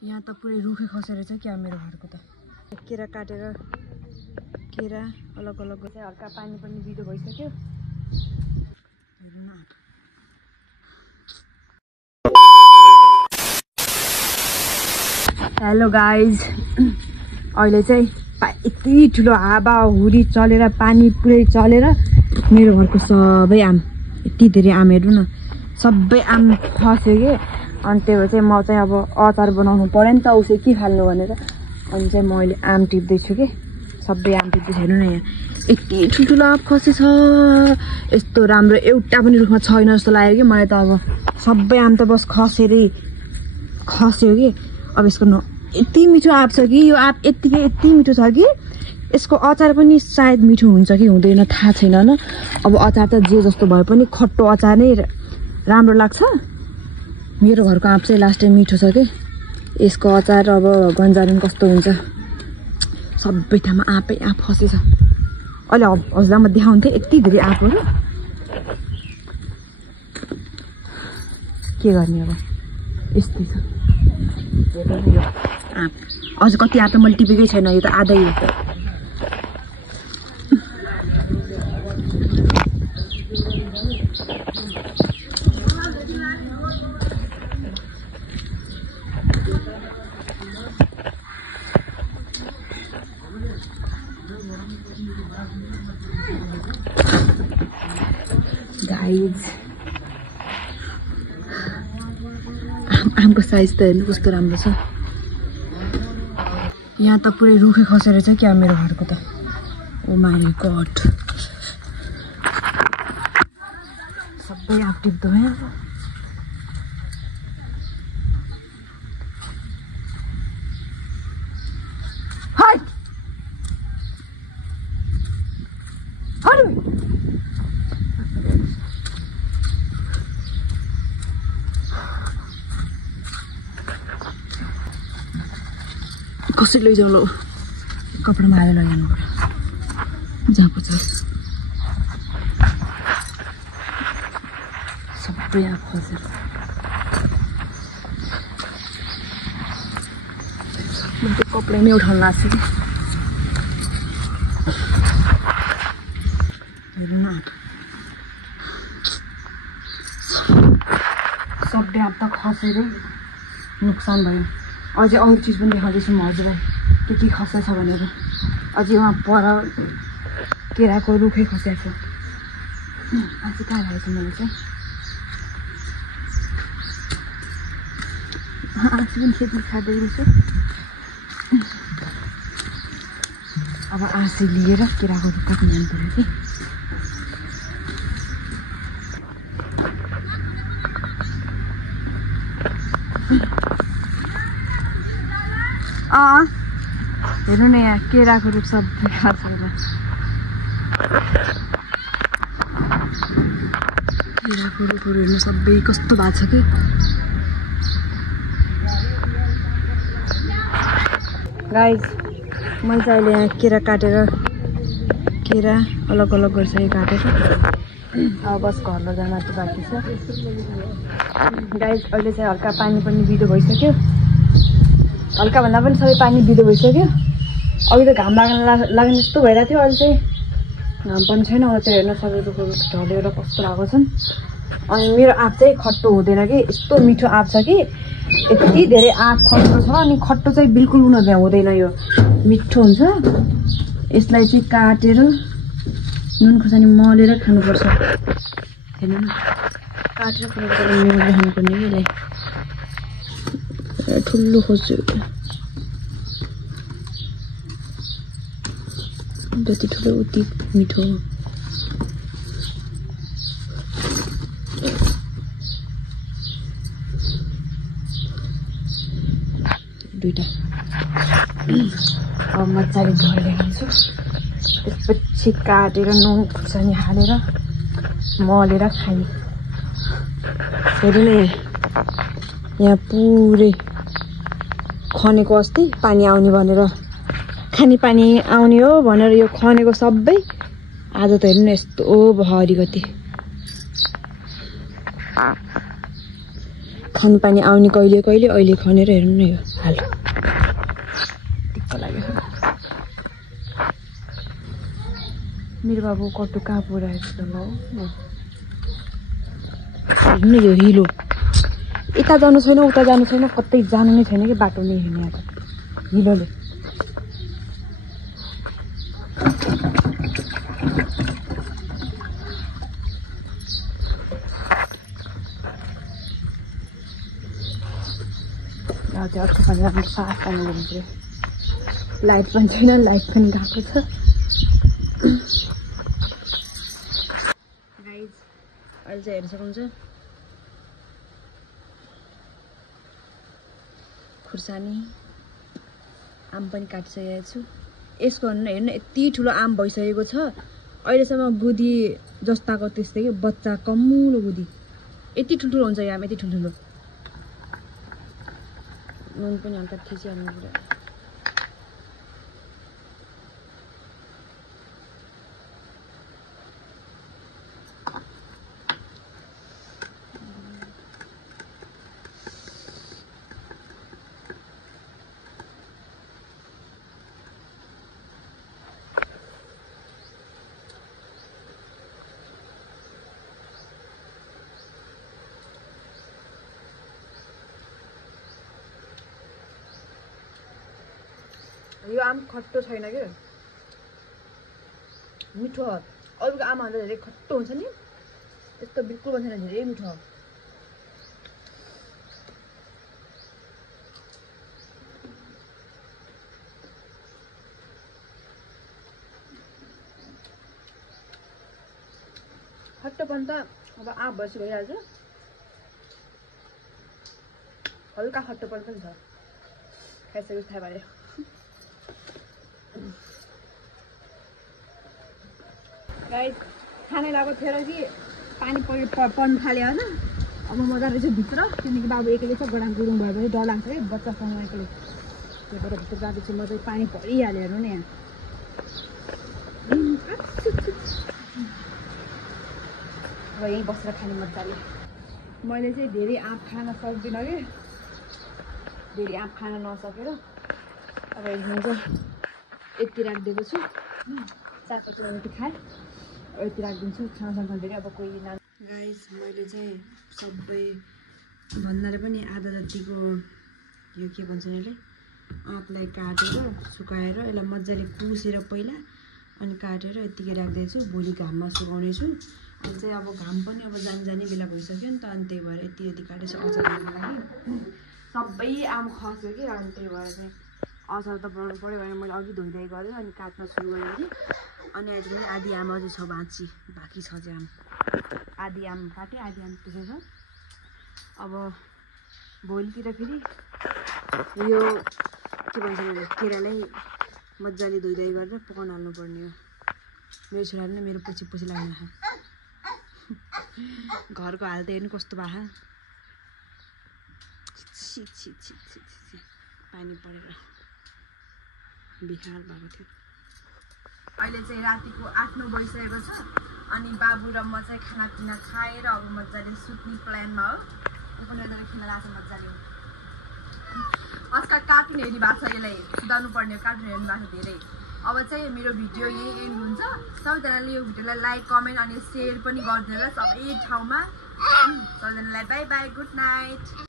यहाँ त पुरै रुखै खसेर छ क्या मेरो घरको त। केरा काटेर केरा अलग अलग चाहिँ हल्का पानी पनि बिदो भइसक्यो। हेर्नु न। हेलो गाइज, अहिले चाहिँ यति ठुलो हावा हुरी चलेर पानी पुरै चलेर मेरो घरको सबै आम, यति धेरै आम हेर्नु न, सबै आम खस्यो कि। अनि त्यही भएर चाहिँ म चाहिँ अब अचार बनाउनु पर्यो नि त, उसै के फाल्नु भनेर। अनि चाहिँ म अहिले आम टिप्दैछु कि, सबै आम टिप्दैछु। हेर्नु न, यहाँ यति ठुल्ठुलो आम खसेछ, यस्तो राम्रो एउटा पनि रुखमा छैन जस्तो लाग्यो कि मलाई त। अब सबै आम त बस खसेरै खस्यो कि। अब यसको यति मिठो आँप छ कि, यो आँप यत्तिकै यति मिठो छ कि यसको अचार पनि सायद मिठो हुन्छ कि हुँदैन थाहा छैन होइन। अब अचार त जे जस्तो भए पनि खट्टो अचार नै राम्रो लाग्छ। मेरो घरको आँप चाहिँ लास्ट टाइम मिठो छ कि, यसको अचार अब भगवान जाने कस्तो हुन्छ। सबै ठाउँमा आँपै आँप खसेछ। अहिले हजुरलाई म देखाउँथेँ यति धेरै आँपहरू, के गर्ने अब यस्तै छ। हेर्नु यो आँप, अझ कति आँप त मैले टिपेकै छैन, यो त आधै हो। गाइज, आमको साइज त हेर्नु कस्तो राम्रो छ। यहाँ त पुरै रुखै खसेर छ क्या मेरो घरको त। ओ माय गॉड, सबै आँप टिप्दो है। कसरी लैजाऊ ल, कपडामा हालेर लैजानु पर्यो जहाँ पर्छ। सबै आँप खसेर म त कपडा नै उठाउनु लाग्छ कि। हेर्नु न, सबै आँप त खसेरै नोक्सान भयो। अझै अरू चिज पनि देखाउँदैछु म हजुरलाई, के खसेछ भनेर। अझै उहाँ पर केराको रुखै खसेको छ। आज कहाँ लागेको छ मैले चाहिँ, आज पनि खेती खाँदै रहेछु। अब आँसी लिएर केराको रुख काट्नु जानु पऱ्यो कि। हेर्नु न, यहाँ केराको रुख सबै खसेर, केराको रुखहरू हेर्नु सबै कस्तो भएको छ कि। गाइज, मैले चाहिँ अहिले यहाँ केरा काटेर केरा अलग अलग गरिसकेँ काटेर। अब बस घरमा जान चाहिँ बाँकी छ। गाइज, अहिले चाहिँ हल्का पानी पनि बिदो भइसक्यो, हल्का भन्दा पनि सबै पानी बिदो भइसक्यो। अघि त घाम लाग्ने जस्तो भइरहेको थियो, अहिले चाहिँ घाम पनि छैन। अब चाहिँ हेर्नु सबै रुखहरू ढलेर कस्तो भएको छन्। अनि मेरो आँप चाहिँ खट्टो हुँदैन कि, यस्तो मिठो आँप छ कि। यति धेरै आँप खट्टो छ, अनि खट्टो चाहिँ बिल्कुल हुँदैन, यो मिठो हुन्छ। यसलाई चाहिँ काटेर नुन खोर्सानी मलेर खानुपर्छ। हेर्नु न, काटेर खानुपर्ने कि यसलाई। ठुलो खोज्छु, जति ठुलो उति मिठो। दुईटा अब मजाले धोएर खान्छु, त्यसपछि काटेर नुन खुर्सानी हालेर मलेर खाने। हेर्नु न, यहाँ पुरै खनेको, अस्ति पानी आउने भनेर, खाने पानी आउने हो भनेर यो खनेको सबै आज त हेर्नु न यस्तो भयो अलिकति। खानपानी आउने कहिले कहिले अहिले खनेर हेर्नु न यो हाल टिक्क लाग्यो मेरो बाबु कटु कहाँ पुऱ्याएको त ल हेर्नु यो हिलो यता जानु छैन उता जानु छैन कतै जानु नै छैन कि बाटो नै हिँड्ने आएको हिलोले अर्को पानी राम्रो साफ पानी ल्याउनु पऱ्यो लाइट पनि छैन लाइट पनि गएको छ गाइज अहिले चाहिँ हेर्न सक्नुहुन्छ खुर्सानी आम पनि काटिसकेको छु यसको हेर्नु यति ठुलो आम भइसकेको छ अहिलेसम्म गुदी जस्ताको त्यस्तै कि बच्चा कम्मुलो गुदी यति ठुल्ठुलो हुन्छ यो आम यति ठुल्ठुलो नुन पनि हल्का थिचिहाल्नु पर्यो यो आम खट्टो छैन के मिठो हो अरूको आमभन्दा धेरै खट्टो हुन्छ नि यस्तो बिल्कुल पनि छैन धेरै मिठो हो खट्टोपन त अब आँप भएपछि भइहाल्छ हल्का खट्टोपन पनि छ खाइसकेपछि थाहा भयो गाइस खानै लागेको थियो र कि पानी पर्नु थाल्यो होइन अब म जाँदैछु भित्र किनकि बाबु एक्लै छ गडाङ गुडुङ भयो भने डर लाग्छ कि बच्चासँग एक्लै त्यही भएर भित्र जाँदैछु म चाहिँ पानी परिहाल्यो हेर्नु न यहाँ अब यहीँ बसेर खाने मजाले मैले चाहिँ धेरै आँप खान सक्दिनँ कि धेरै आँप खान नसकेर अब हेर्नु चाहिँ यति राखिदिएको छु 4 किलोमिटर खाएँ यति राखिदिन्छु खानासँग धेरै अब कोही गाइस मैले चाहिँ सबै भन्नाले पनि आधा जतिको यो के भन्छ यसले आँपलाई काटेर सुकाएर यसलाई मजाले पुसेर पहिला अनि काटेर यतिकै राख्दैछु भोलि घाममा सुकाउने छु अनि चाहिँ अब घाम पनि अब जाने बेला भइसक्यो नि त अनि त्यही भएर यति काटेर अचार बनाउनको लागि सबै आम खस्यो कि अनि त्यही भएर चाहिँ अचार त बनाउनु पऱ्यो भने मैले अघि धोइधाइ गरेँ अनि काट्न सुरु गरेँ कि अनि आज पनि आधी आम अझै छ बाँकी छ चाहिँ आम आधी आम काटेँ आधी आम त्यसै छ अब भोलितिर फेरि यो के भन्छ भने केरालाई मजाले धोइधाइ गरेर पकाउन हाल्नुपर्ने हो मेरो छोराले नै मेरो पछि लाग्नु घरको हाल त हेर्नु कस्तो भए पानी परेर बिहार भएको थियो अहिले चाहिँ रातिको 8-9 बजिसकेको छ अनि बाबु र म चाहिँ खानापिना खाएर अब मजाले सुत्ने प्लानमा हो पनि खेल्न लाग्छ मजाले आजकल कार्टुन हेर्ने भएको छ यसलाई सुधार्नु पर्ने कार्टुन हेर्नु भएको छ धेरै अब चाहिँ मेरो भिडियो यही एन्ड हुन्छ सबैजनाले यो भिडियोलाई लाइक कमेन्ट अनि सेयर पनि गरिदिनु होला सबै ठाउँमा सबैजनालाई बाई बाई गुड नाइट